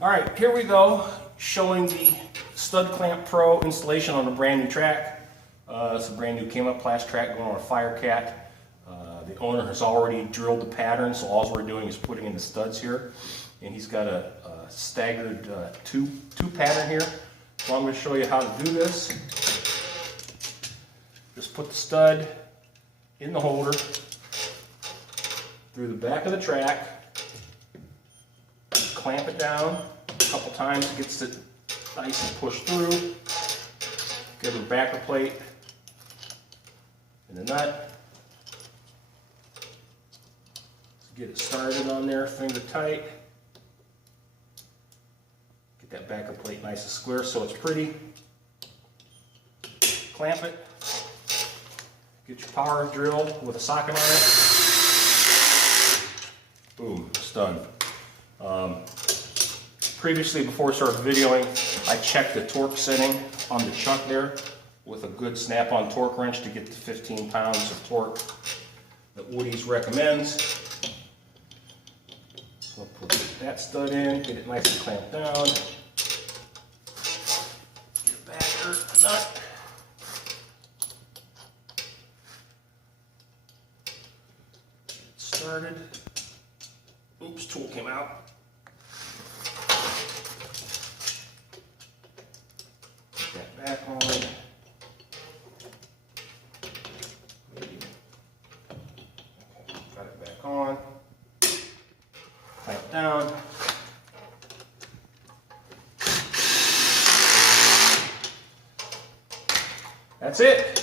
All right, here we go, showing the Stud Clamp Pro installation on a brand new track. It's a brand new came up class track going on a Firecat. The owner has already drilled the pattern, so all we're doing is putting in the studs here. And he's got a staggered two pattern here. So I'm going to show you how to do this. Just put the stud in the holder through the back of the track. Clamp it down a couple times, gets it nice and pushed through. Get the backer plate and the nut. Get it started on there, finger tight. Get that backer plate nice and square so it's pretty. Clamp it. Get your power drill with a socket on it. Boom, it's done. Previously, before I started videoing, I checked the torque setting on the chuck there with a good snap-on torque wrench to get the 15 pounds of torque that Woody's recommends. So I'll put that stud in, get it nice and clamped down. Get a backer, nut. Get it started. Oops, tool came out. Put that back on. Maybe. Okay, got it back on. Clamp down. That's it.